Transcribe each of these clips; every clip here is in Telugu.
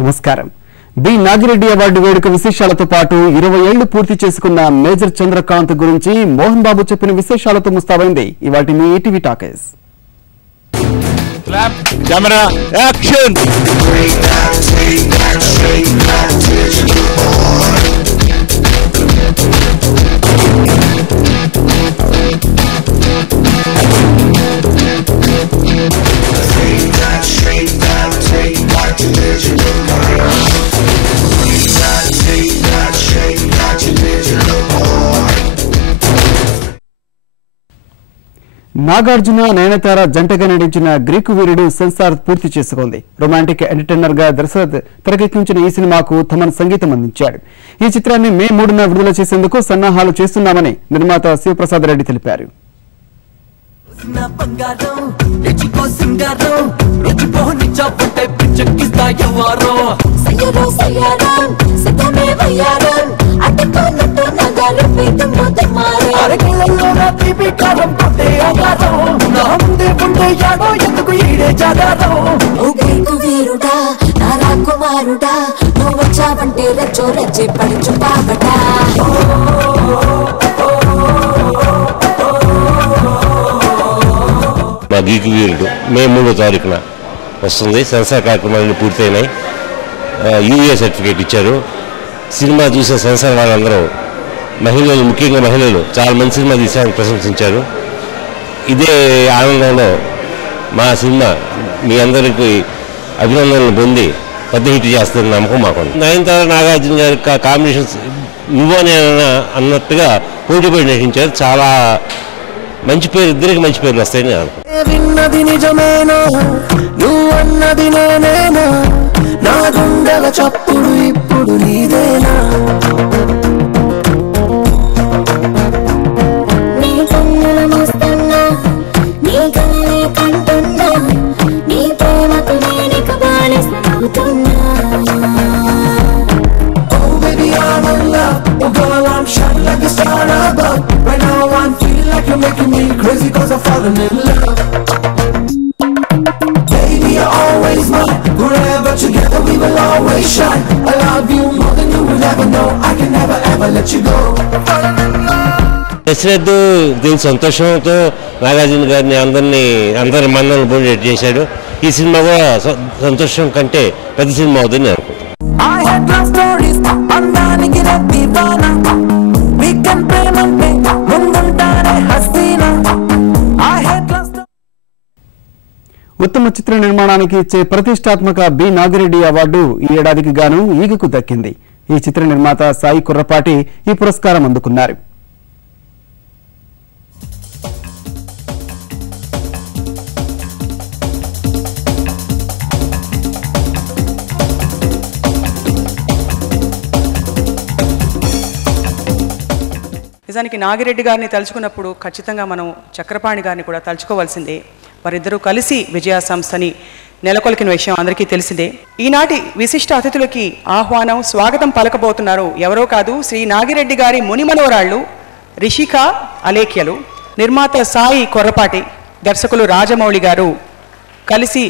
నమస్కారం. బి నాగిరెడ్డి అవార్డు వేడుక విశేషాలతో పాటు 20 ఏళ్లు పూర్తి చేసుకున్న మేజర్ చంద్రకాంత్ గురించి మోహన్ బాబు చెప్పిన విశేషాలతో ముస్తాబైంది ఇవాటి మీ ETV talkies. Clap camera action. Nagarjuna Nayanthara జంటగా నటించిన గ్రీకు వీరుడు సెన్సార్ పూర్తి చేసుకుంది. రొమాంటిక్ ఎంటర్టైనర్ గా దర్శరథ్ తెరకెక్కించిన ఈ సినిమాకు తమన్ సంగీతం అందించాడు. ఈ చిత్రాన్ని మే 3న విడుదల చేసేందుకు సన్నాహాలు చేస్తున్నామని నిర్మాత శివప్రసాద్ రెడ్డి తెలిపారు. మా గీకు వీరుడు మే 3వ తారీఖున వస్తుంది. సెన్సార్ కార్యక్రమాలన్నీ పూర్తయినాయి. యూఏ సర్టిఫికేట్ ఇచ్చారు. సినిమా చూసే సెన్సార్ వాళ్ళందరూ మహిళలు, ముఖ్యంగా మహిళలు చాలా మంది సినిమా తీసారని ప్రశంసించారు. ఇదే ఆనందంలో మా సినిమా మీ అందరికీ అభినందనలు పొంది పెద్ద హిట్ చేస్తుందని నమ్మకం మాకు. నయనతార నాగార్జున గారి కాంబినేషన్స్ నువ్వనే అన్నట్టుగా పోటీపడి నటించారు. చాలా మంచి పేరు, ఇద్దరికి మంచి పేర్లు వస్తాయని నేను making me crazy cause I'm falling in love. Baby, you're always mine. Forever together we will always shine. I love you more than you will ever know. I can never ever let you go. Dashrath దీని సంతోషంతో నాగార్జున గారిని అందరి మన్నలు పొందేట్టు చేశాడు. ఈ సినిమా కూడా సంతోషం కంటే పెద్ద సినిమా అవుతుంది అనుకుంటున్నాను. ఉత్తమ చిత్ర నిర్మాణానికి ఇచ్చే ప్రతిష్టాత్మక బి నాగిరెడ్డి అవార్డు ఈ ఏడాదికి గాను ఈగకు దక్కింది. ఈ చిత్ర నిర్మాత సాయి కుర్రపాటి ఈ పురస్కారం అందుకున్నారు. నిజానికి నాగిరెడ్డి గారిని తలుచుకున్నప్పుడు ఖచ్చితంగా మనం చక్రపాణి గారిని కూడా తలుచుకోవాల్సిందే. వారిద్దరూ కలిసి విజయ సంస్థని నెలకొల్పిన విషయం అందరికీ తెలిసిందే. ఈనాటి విశిష్ట అతిథులకి ఆహ్వానం, స్వాగతం పలకబోతున్నారు ఎవరో కాదు, శ్రీ నాగిరెడ్డి గారి మునిమనోరాళ్ళు రిషిక అలేఖ్యలు, నిర్మాత సాయి కొర్రపాటి, దర్శకులు రాజమౌళి గారు కలిసి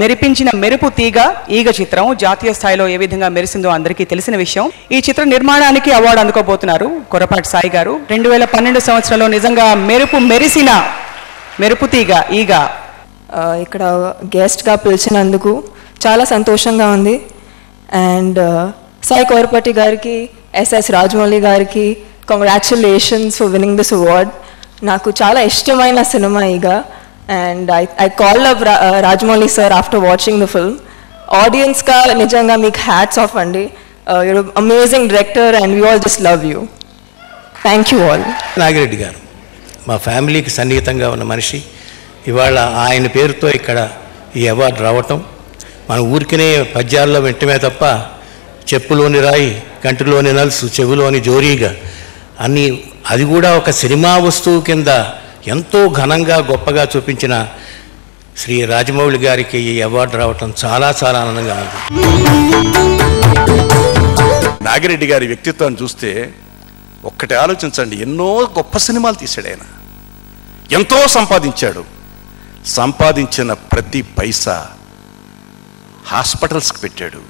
మెరిపించిన మెరుపు తీగ ఈగ చిత్రం జాతీయ స్థాయిలో ఏ విధంగా మెరిసిందో అందరికీ తెలిసిన విషయం. ఈ చిత్ర నిర్మాణానికి అవార్డు అందుకోబోతున్నారు కొర్రపాటి సాయి గారు. 2012 సంవత్సరంలో నిజంగా మెరిసిన మెరుపు తీగ ఈగ ఇక్కడ గెస్ట్గా పిలిచినందుకు చాలా సంతోషంగా ఉంది. అండ్ సాయి కొర్రపాటి గారికి, ఎస్ఎస్ రాజమౌళి గారికి congratulations for winning this award. నాకు చాలా ఇష్టమైన సినిమా ఈగ. And I called up Rajmouli sir after watching the film. Audience ka nijanga meek hats off andi. You're an amazing director and we all just love you. Thank you all. Nagireddy గారు మా ఫ్యామిలీకి సన్నిహితంగా ఉన్న మనిషి. ఇవాళ ఆయన పేరుతో ఇక్కడ ఈ అవార్డు రావటం, మన ఊరికినే పద్యాల్లో వెంటనే తప్ప చెప్పులోని రాయి, కంటిలోని నలుసు, చెవిలోని జోరీగా అన్నీ, అది కూడా ఒక సినిమా వస్తువు కింద ఎంతో ఘనంగా గొప్పగా చూపించిన శ్రీ రాజమౌళి గారికి ఈ అవార్డు రావటం చాలా చాలా ఆనందంగా ఉంది. నాగిరెడ్డి గారి వ్యక్తిత్వాన్ని చూస్తే ఒక్కటి ఆలోచించండి. ఎన్నో గొప్ప సినిమాలు తీశాడు ఆయన, ఎంతో సంపాదించాడు. సంపాదించిన ప్రతి పైసా హాస్పిటల్స్కి పెట్టాడు,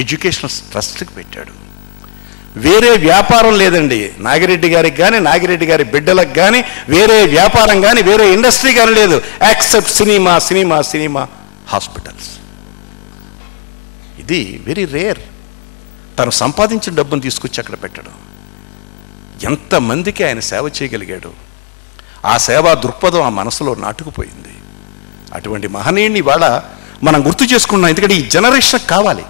ఎడ్యుకేషనల్ ట్రస్ట్కి పెట్టాడు. వేరే వ్యాపారం లేదండి నాగిరెడ్డి గారికి కానీ, నాగిరెడ్డి గారి బిడ్డలకు కానీ, వేరే వ్యాపారం కానీ, వేరే ఇండస్ట్రీ కానీ లేదు accept cinema cinema cinema hospitals. ఇది వెరీ రేర్. తను సంపాదించిన డబ్బును తీసుకొచ్చి అక్కడ పెట్టడం. ఎంతమందికి ఆయన సేవ చేయగలిగాడు. ఆ సేవా దృక్పథం ఆ మనసులో నాటుకుపోయింది. అటువంటి మహనీయుడిని ఇవాళ మనం గుర్తు చేసుకున్నాం. ఎందుకంటే ఈ జనరేషన్ కావాలి.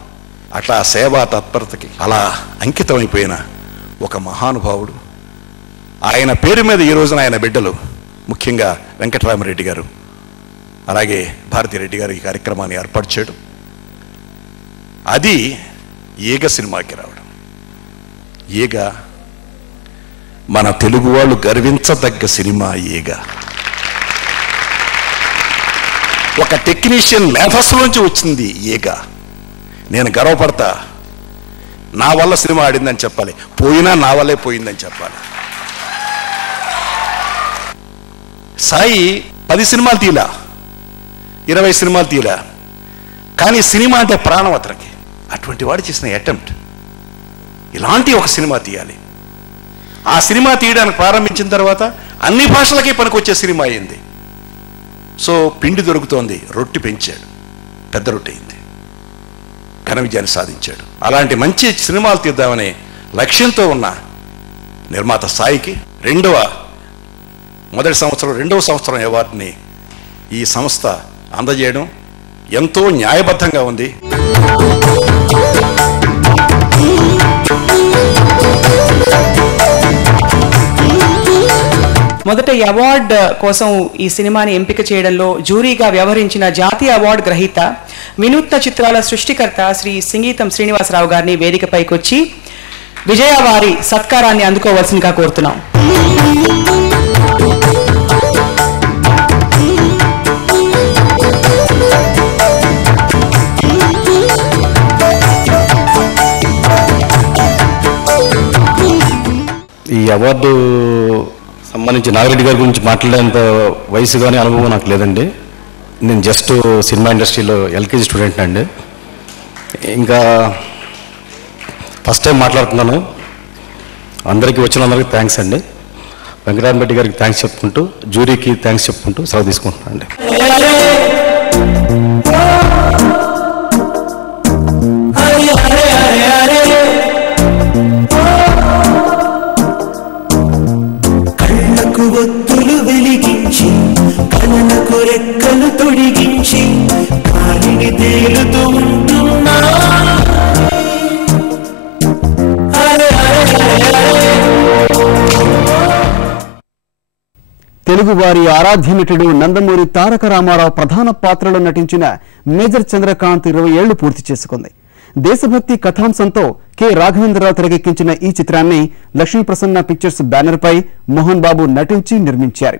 అట్లా సేవా తత్పరతకి అలా అంకితమైపోయిన ఒక మహానుభావుడు. ఆయన పేరు మీద ఈ రోజున ఆయన బిడ్డలు, ముఖ్యంగా వెంకటరామరెడ్డి గారు, అలాగే భారతిరెడ్డి గారు ఈ కార్యక్రమాన్ని ఏర్పాటు చేయడం, అది ఈగ సినిమాకి రావడం. ఈగ మన తెలుగు వాళ్ళు గర్వించదగ్గ సినిమా ఈగ. ఒక టెక్నీషియన్ మేధస్సు నుంచి వచ్చింది ఈగ. నేను గర్వపడతా. నా వల్ల సినిమా ఆడిందని చెప్పాలి, పోయినా నా వల్లే పోయిందని చెప్పాలి. సాయి 10 సినిమాలు తీలా, 20 సినిమాలు తీలా, కానీ సినిమా అంటే ప్రాణం అతనికి. అటువంటి వాడు చేసిన అటెంప్ట్ ఇలాంటి ఒక సినిమా తీయాలి. ఆ సినిమా తీయడానికి ప్రారంభించిన తర్వాత అన్ని భాషలకి పనికొచ్చే సినిమా అయింది. సో పిండి దొరుకుతోంది, రొట్టి పెంచాడు, పెద్ద రొట్టె అయింది, ఘన విజయాన్ని సాధించాడు. అలాంటి మంచి సినిమాలు తీద్దామనే లక్ష్యంతో ఉన్న నిర్మాత సాయికి మొదటి సంవత్సరం 2వ సంవత్సరం అవార్డుని ఈ సంస్థ అందజేయడం ఎంతో న్యాయబద్ధంగా ఉంది. మొదట ఈ అవార్డు కోసం ఈ సినిమాని ఎంపిక చేయడంలో జ్యూరీగా వ్యవహరించిన జాతీయ అవార్డు గ్రహీత, వినూత్న చిత్రాల సృష్టికర్త శ్రీ సింగీతం శ్రీనివాసరావు గారిని వేదికపైకి వచ్చి విజయ వారి సత్కారాన్ని అందుకోవాల్సిందిగా కోరుతున్నాం. ఈ అవార్డు సంబంధించి నాగిరెడ్డి గారి గురించి మాట్లాడేంత వయసు కానీ అనుభవం నాకు లేదండి. నేను జస్ట్ సినిమా ఇండస్ట్రీలో ఎల్కేజీ స్టూడెంట్ అండి. ఇంకా ఫస్ట్ టైం మాట్లాడుతున్నాను. అందరికీ వచ్చిన అందరికీ థ్యాంక్స్ అండి. వెంకటరామరెడ్డి గారికి థ్యాంక్స్ చెప్పుకుంటూ, జ్యూరీకి థ్యాంక్స్ చెప్పుకుంటూ సెలవు తీసుకుంటున్నాను అండి. ఒత్తులు వెలిగించి కళ్ళకు రెక్కలు తొడిగించి గాలిని తేలుతూ ఉంటున్నా. తెలుగు వారి ఆరాధ్య నటుడు నందమూరి తారక రామారావు ప్రధాన పాత్రలో నటించిన మేజర్ చంద్రకాంత్ 20 ఏళ్లు పూర్తి చేసుకుంది. దేశభక్తి కథాంశంతో కె రాఘవేంద్రరావు తెరకెక్కించిన ఈ చిత్రాన్ని లక్ష్మీ ప్రసన్న పిక్చర్స్ బ్యానర్ పై మోహన్ బాబు నటించి నిర్మించారు.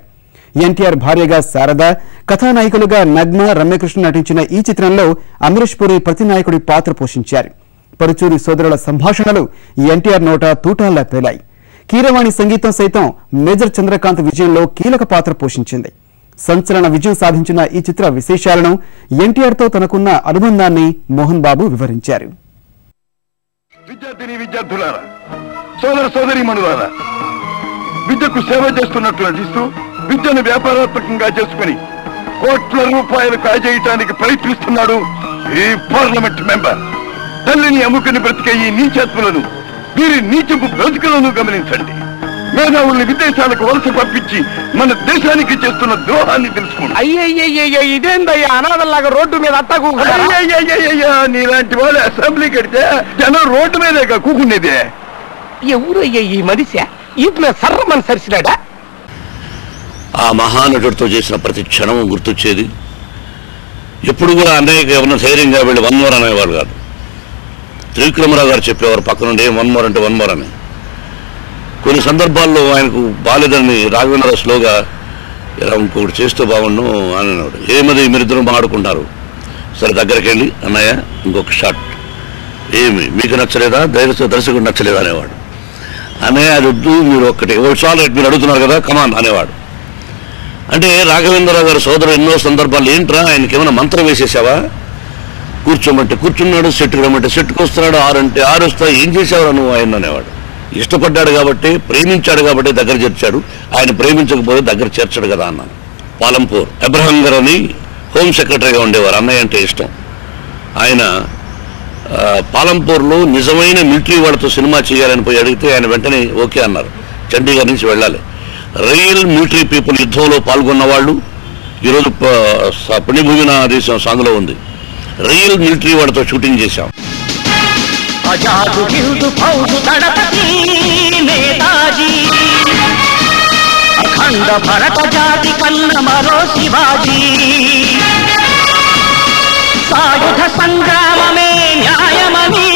ఎన్టీఆర్ భార్యగా శారద, కథానాయకులుగా నగ్మ, రమ్యకృష్ణ నటించిన ఈ చిత్రంలో అమరీష్ పురి ప్రతినాయకుడి పాత్ర పోషించారు. పరుచూరి సోదరుల సంభాషణలు ఎన్టీఆర్ నోట తూటాల్లా పేలాయి. కీరవాణి సంగీతం సైతం మేజర్ చంద్రకాంత్ విజయంలో కీలక పాత్ర పోషించింది. సంచలన విజయం సాధించిన ఈ చిత్ర విశేషాలను, ఎన్టీఆర్తో తనకున్న అనుబంధాన్ని మోహన్ బాబు వివరించారు. విద్యార్థిని విద్యార్థులారా, సోదర సోదరీమణులారా, విద్యకు సేవ చేస్తున్నట్లు నటిస్తూ విద్యను వ్యాపారాత్మకంగా చేసుకుని కోట్ల రూపాయలు కాజేయటానికి ప్రయత్నిస్తున్నాడు ఈ పార్లమెంట్ మెంబర్. తల్లిని అమ్ముకుని బ్రతికే ఈ నీచాత్ములను, వీరి నీచపు బ్రతుకులను గమనించండి. మేధావుల్ని విదేశాలకు వలస పంపించి మన దేశానికి చేస్తున్న ద్రోహాన్ని తెలుసుకోండి. అయ్యయ్యయ్య, ఇదేందయ్యా అనాథల్లాగా రోడ్డు మీద అట్టా అయ్యయ్యయ్యా, నీలాంటి వాళ్ళు అసెంబ్లీ కడితే జనం రోడ్డు మీదే కూకునేదే. ఎవరయ్యా ఈ మనిషి? ఇట్లా సర్రమని సరిసినాడా? ఆ మహానటుడితో చేసిన ప్రతి క్షణం గుర్తొచ్చేది. ఎప్పుడు కూడా అన్నయ్యకి ఎవరిన ధైర్యంగా వెళ్ళి 1 more అనేవాడు కాదు. త్రివిక్రమరావు గారు చెప్పేవారు పక్కనుండి 1 more అంటే 1 more అని. కొన్ని సందర్భాల్లో ఆయనకు బాలేదని రాఘవేంద్ర స్లోగా ఇలా ఇంకొకటి చేస్తూ బాగుండు అని అన్నాడు. ఏమది మీరిద్దరూ మాట్లాడుకుంటారు. సరే దగ్గరికి వెళ్ళి అన్నయ్య ఇంకొక షాట్, ఏమి మీకు నచ్చలేదా, దర్శకుడు నచ్చలేదా అనేవాడు. అన్నయ్య అది వద్దు, మీరు ఒక్కటి చాలు, మీరు అడుగుతున్నారు కదా కమాన్ అనేవాడు. అంటే రాఘవేంద్రరావు గారి సోదరు ఎన్నో సందర్భాలు ఏంట్రా ఆయనకి ఏమైనా మంత్రం వేసేసావా, కూర్చోమంటే కూర్చున్నాడు, సెట్కి రమ్మంటే సెట్కి వస్తున్నాడు, 6 అంటే 6 వస్తాడు. ఏం చేసేవాడు నువ్వు ఆయన అనేవాడు. ఇష్టపడ్డాడు కాబట్టి, ప్రేమించాడు కాబట్టి దగ్గర చేర్చాడు. ఆయన ప్రేమించకపోతే దగ్గర చేర్చాడు కదా అన్నాను. పాలంపూర్ అబ్రహం గారు అని హోమ్ సెక్రటరీగా ఉండేవారు. అన్నయ్య అంటే ఇష్టం. ఆయన పాలంపూర్లో నిజమైన మిలిటరీ వాళ్ళతో సినిమా చేయాలని పోయి అడిగితే ఆయన వెంటనే ఓకే అన్నారు. చండీగఢ్ నుంచి వెళ్ళాలి. రియల్ మిలిటరీ పీపుల్, యుద్ధంలో పాల్గొన్న వాళ్ళు. ఈరోజు పుణ్యభూమి నా దేశం సాంగ్లో ఉంది. రియల్ మిలిటరీ వాళ్ళతో షూటింగ్ చేశాం. అఖండ భరత జాతి కన్న మరో శివాజీ, సాయుధ సంగ్రామమే న్యాయమని,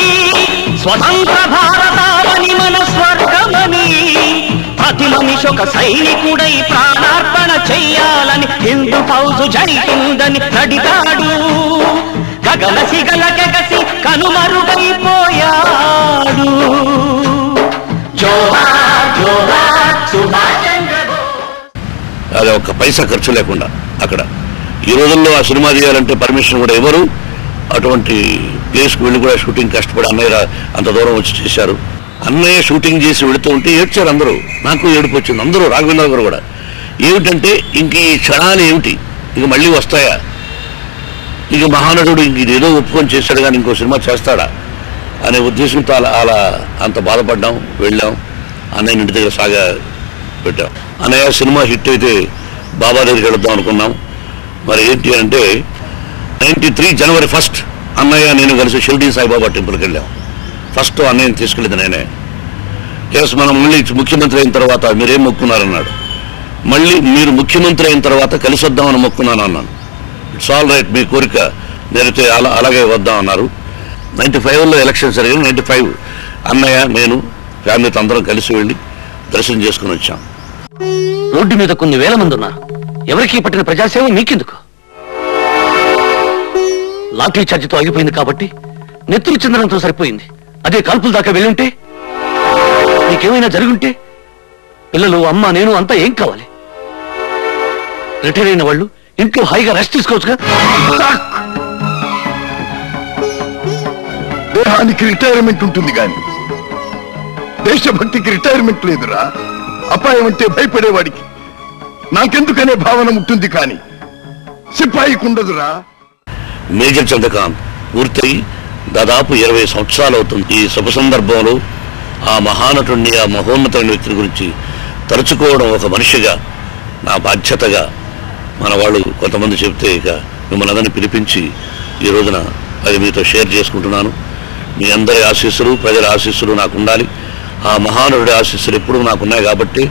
స్వతంత్ర భారతావని మన స్వర్గమని, ప్రతి మనిషి ఒక సైనికుడై ప్రాణార్పణ చెయ్యాలని హిందూ ఫౌజు జరిగిందని నడిగాడు. గగన సిగల గగసి కనుమరుగైపోయాడు. జోహార్ జోహార్ సుభాష్ చంద్ర బోస్. అది ఒక్క పైసా ఖర్చు లేకుండా అక్కడ. ఈ రోజుల్లో ఆ సినిమా చేయాలంటే పర్మిషన్ కూడా ఎవరు. అటువంటి ప్లేస్కి వెళ్ళి కూడా షూటింగ్ కష్టపడి అన్నయ్య అంత దూరం వచ్చి చేశారు. అన్నయ్య షూటింగ్ చేసి వెళుతూ ఉంటే ఏడ్చారు అందరూ. నాకు ఏడుపు వచ్చింది. అందరూ, రాఘవేంద్ర గారు కూడా. ఏమిటంటే ఇంక ఈ క్షణాలు ఏమిటి, ఇక మళ్ళీ వస్తాయా, ఇక మహానటుడు ఇంక ఇదేదో ఒప్పుకొని చేశాడు కానీ ఇంకో సినిమా చేస్తాడా అనే ఉద్దేశంతో అలా అంత బాధపడ్డాం. వెళ్ళాం, అన్నయ్య ఇంటి దగ్గర సాగా పెట్టాం. అన్నయ్య సినిమా హిట్ అయితే బాబా దగ్గరికి వెళుద్దాం అనుకున్నాం. మరి ఏంటి అంటే 93 జనవరి 1 అన్నయ్య నేను కలిసి షిర్డీ సాయిబాబా టెంపుల్కి వెళ్ళాం. ఫస్ట్ అన్నయ్యని తీసుకెళ్ళింది నేనే. ఎస్, మనం మళ్ళీ ముఖ్యమంత్రి అయిన తర్వాత మీరేం మొక్కున్నారన్నాడు. మళ్ళీ మీరు ముఖ్యమంత్రి అయిన తర్వాత కలిసి వద్దామని మొక్కున్నాను అన్నాను. ఇట్స్ ఆల్ రైట్, మీ కోరిక నేనైతే అలాగే వద్దాం అన్నారు. 95లో ఎలక్షన్ జరిగింది. 95 అన్నయ్య నేను ఫ్యామిలీతో అందరం కలిసి వెళ్ళి దర్శనం చేసుకుని వచ్చాం. రోడ్డు మీద కొన్ని వేల మంది ఉన్నారు. ఎవరికి పట్టిన ప్రజాసేవ మీకెందుకు? లాఠీ చార్జితో ఆగిపోయింది కాబట్టి నెత్తులు చెందడంతో సరిపోయింది. అదే కాల్పుల దాకా వెళ్ళుంటే, నీకేమైనా జరుగుంటే, పిల్లలు, అమ్మ, నేను అంతా ఏం కావాలి? రిటైర్ అయిన వాళ్ళు ఇంట్లో హాయిగా రెస్ట్ తీసుకోవచ్చుగా. దేహానికి రిటైర్మెంట్ ఉంటుంది కానీ దేశభక్తికి రిటైర్మెంట్ లేదురా. అపాయం అంటే భయపడేవాడికి నాకెందుకనే భావన ఉంటుంది కానీ సిపాయికి ఉండదురా. మేజర్ చంద్రకాంత్ పూర్తయి దాదాపు 20 సంవత్సరాలు అవుతుంది. ఈ శుభ సందర్భంలో ఆ మహానటుడిని, ఆ మహోన్నతమైన వ్యక్తిని గురించి తలుచుకోవడం ఒక మనిషిగా నా బాధ్యతగా మన వాళ్ళు కొంతమంది చెప్తే ఇక మిమ్మల్ని అందరినీ పిలిపించి ఈ రోజున అది మీతో షేర్ చేసుకుంటున్నాను. మీ అందరి ఆశీస్సులు, ప్రజల ఆశీస్సులు నాకు ఉండాలి. ఆ మహానటుడి ఆశీస్సులు ఎప్పుడూ నాకున్నాయి కాబట్టి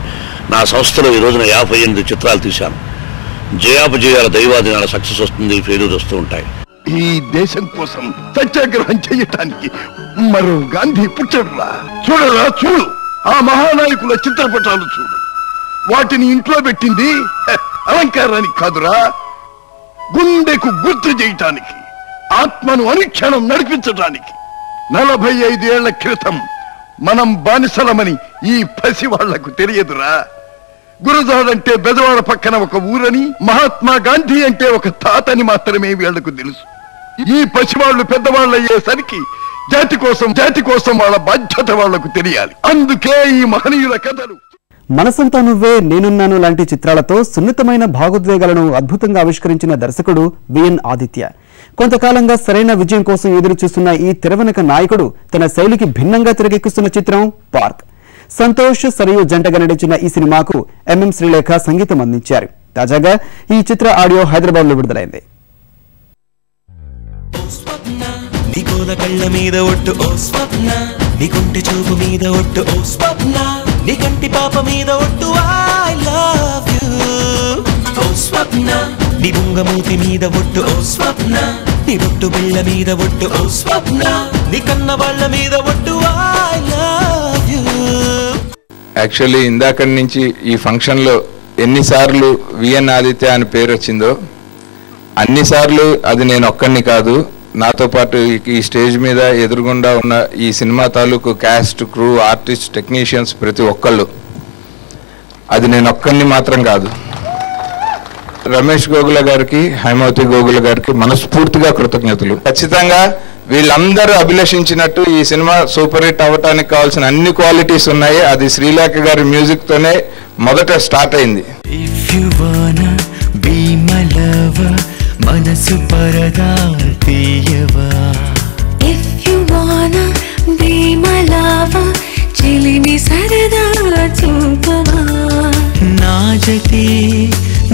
నా సంస్థలో ఈ రోజున 58 చిత్రాలు తీశాను. జయాపజయాల దైవాదినాల సక్సెస్ వస్తుంది, ఫెయిల్యూర్ వస్తూ ఉంటాయి. ఈ దేశం కోసం సత్యాగ్రహం చేయటానికి మరో గాంధీ పుట్టడురా. చూడరా, చూడు, ఆ మహానాయకుల చిత్రపటాలు చూడు. వాటిని ఇంట్లో పెట్టింది అలంకారానికి కాదురా, గుండెకు గుర్తు చేయటానికి, ఆత్మను అనుక్షణం నడిపించటానికి. 45 ఏళ్ల క్రితం మనం బానిసలమని ఈ పసి వాళ్లకు తెలియదురా. గురజాడ్ అంటే బెజవాడ పక్కన ఒక ఊరని, మహాత్మా గాంధీ అంటే ఒక తాతని మాత్రమే వీళ్లకు తెలుసు. ఈ పసివాళ్లు పెద్దవాళ్ళు అయ్యేసరికి జాతి కోసం వాళ్ళ బాధ్యత వాళ్లకు తెలియాలి. అందుకే ఈ మహనీయుల కథలు. మనసంతా నువ్వే, నేనున్నాను లాంటి చిత్రాలతో సున్నితమైన భావోద్వేగాలను అద్భుతంగా ఆవిష్కరించిన దర్శకుడు విఎన్ ఆదిత్య. కొంతకాలంగా సరైన విజయం కోసం ఎదురు చూస్తున్న ఈ తెరవెనక నాయకుడు తన శైలికి భిన్నంగా తెరకెక్కిస్తున్న చిత్రం పార్క్. సంతోష్, సరియు జంటగా నటించిన ఈ సినిమాకు ఎంఎం శ్రీలేఖ సంగీతం అందించారు. తాజాగా ఈ చిత్ర ఆడియో హైదరాబాద్ లో విడుదలైంది. నీ బుంగమూతి మీద ఒట్టు ఓ స్వప్న, నీ బొట్టు బిళ్ళ మీద ఒట్టు ఓ స్వప్న, నీ కన్న వాళ్ళ మీద ఒట్టు ఐ లవ్ యు. యాక్చువల్లీ ఇందాక నుంచి ఈ ఫంక్షన్లో ఎన్నిసార్లు విఎన్ ఆదిత్య అని పేరు వచ్చిందో అన్నిసార్లు అది నేను ఒక్కడిని కాదు, నాతో పాటు ఈ స్టేజ్ మీద ఎదురుగుండా ఉన్న ఈ సినిమా తాలూకు క్యాస్ట్, క్రూ, ఆర్టిస్ట్, టెక్నీషియన్స్ ప్రతి ఒక్కళ్ళు, అది నేను ఒక్కడిని మాత్రం కాదు. రమేష్ గోగుల గారికి, హైమావతి గోగుల గారికి మనస్ఫూర్తిగా కృతజ్ఞతలు. ఖచ్చితంగా వీళ్ళందరూ అభిలషించినట్టు ఈ సినిమా సూపర్ హిట్ అవ్వటానికి కావాల్సిన అన్ని క్వాలిటీస్ ఉన్నాయి. అది శ్రీలేఖ గారి మ్యూజిక్ తోనే మొదట స్టార్ట్ అయింది. మనసు పరదా తీయవా, if you wanna be my lover, చిలిమి సరదా చూపవా, నా జతే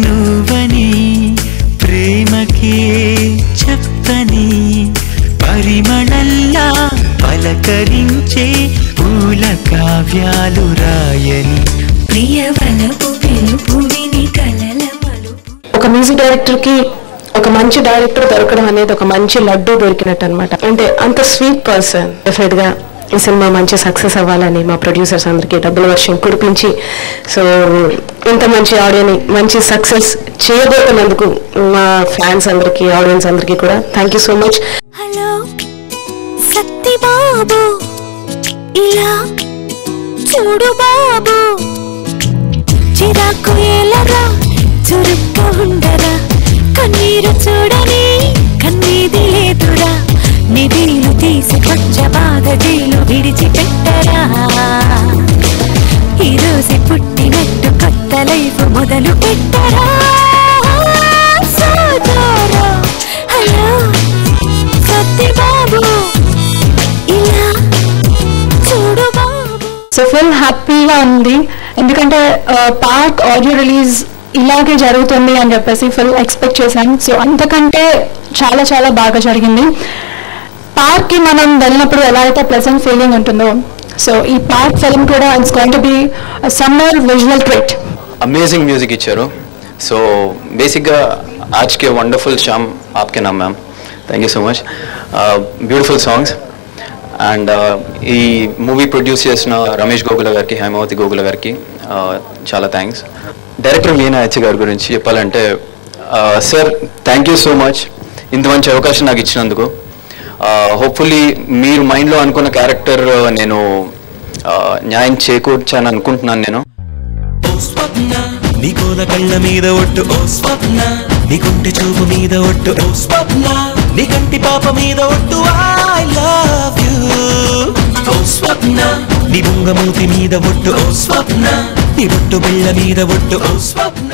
నువ్వని ప్రేమకే చెప్పని, పరిమళల్లా పలకరించే పూల కావ్యాలు రాయని, ప్రియవలపు పిలుపు విని కలల మలుపు. ఒక మ్యూజిక్ డైరెక్టర్కి ఒక మంచి డైరెక్టర్ దొరకడం అనేది ఒక మంచి లడ్డు దొరికినట్టు అనమాట. అంటే అంత స్వీట్ పర్సన్. డెఫినెట్గా ఈ సినిమా మంచి సక్సెస్ అవ్వాలని మా ప్రొడ్యూసర్స్ అందరికీ డబ్బుల వర్షం కురిపించి, సో ఇంత మంచి ఆడియోని మంచి సక్సెస్ చేయబోతున్నందుకు మా ఫ్యాన్స్ అందరికీ, ఆడియన్స్ అందరికీ కూడా thank you so much. Hello Satti Babu, ఇలా చూడు బాబు, చిరాకు ఏలరా, చురుక్క ఉండరా, కన్నీరు చూడని కన్నీది లేదురా, నిధీలు తీసి కొంచ బాధీలు విడిచిపెట్టరా, ఈరోజు పుట్టినట్టు కొత్త లైఫ్ మొదలు పెట్టరా. హలో సత్తి బాబు, ఇలా చూడు బాబు. సో ఫుల్ హ్యాపీగా ఉంది, ఎందుకంటే పార్క్ ఆడియో రిలీజ్ ఇలాగే జరుగుతుంది అని చెప్పేసి ఫుల్ ఎక్స్పెక్ట్ చేశాను. సో అంతకంటే చాలా చాలా బాగా జరిగింది. పార్క్కి మనం వెళ్ళినప్పుడు ఎలా అయితే ప్లెజెంట్ ఫీలింగ్ ఉంటుందో, సో ఈ పార్క్ ఫిల్మ్ కూడా it's going to be summer visual treat. Amazing music इच्छाరు. సో బేసిక్గా आज के वंडरफुल शाम आपके नाम ma'am, thank you so much, beautiful songs. And ఈ మూవీ ప్రొడ్యూస్ చేసిన రమేష్ గోగుల గారికి, హైమావతి గోగుల గారికి చాలా థ్యాంక్స్. డైరెక్టర్ మీనాయచ్చి గారి గురించి చెప్పాలంటే, sir thank you so much ఇంత మంచి అవకాశం నాకు ఇచ్చినందుకు. హోప్ఫుల్లీ మీరు మైండ్లో అనుకున్న క్యారెక్టర్ నేను న్యాయం చేకూర్చాను అనుకుంటున్నాను. నేను నీ కోల కళ్ళ మీద ఒట్టు ఓ స్వప్న, నీ గుండె చూపు మీద ఒట్టు ఓ స్వప్న, నీ కంటి పాప మీద ఒట్టు ఐ లవ్ యూ ఓ స్వప్న, నీ బుంగమూతి మీద ఒట్టు ఓ స్వప్న, నీ బొట్టు బిళ్ళ మీద ఒట్టు ఓ స్వప్న.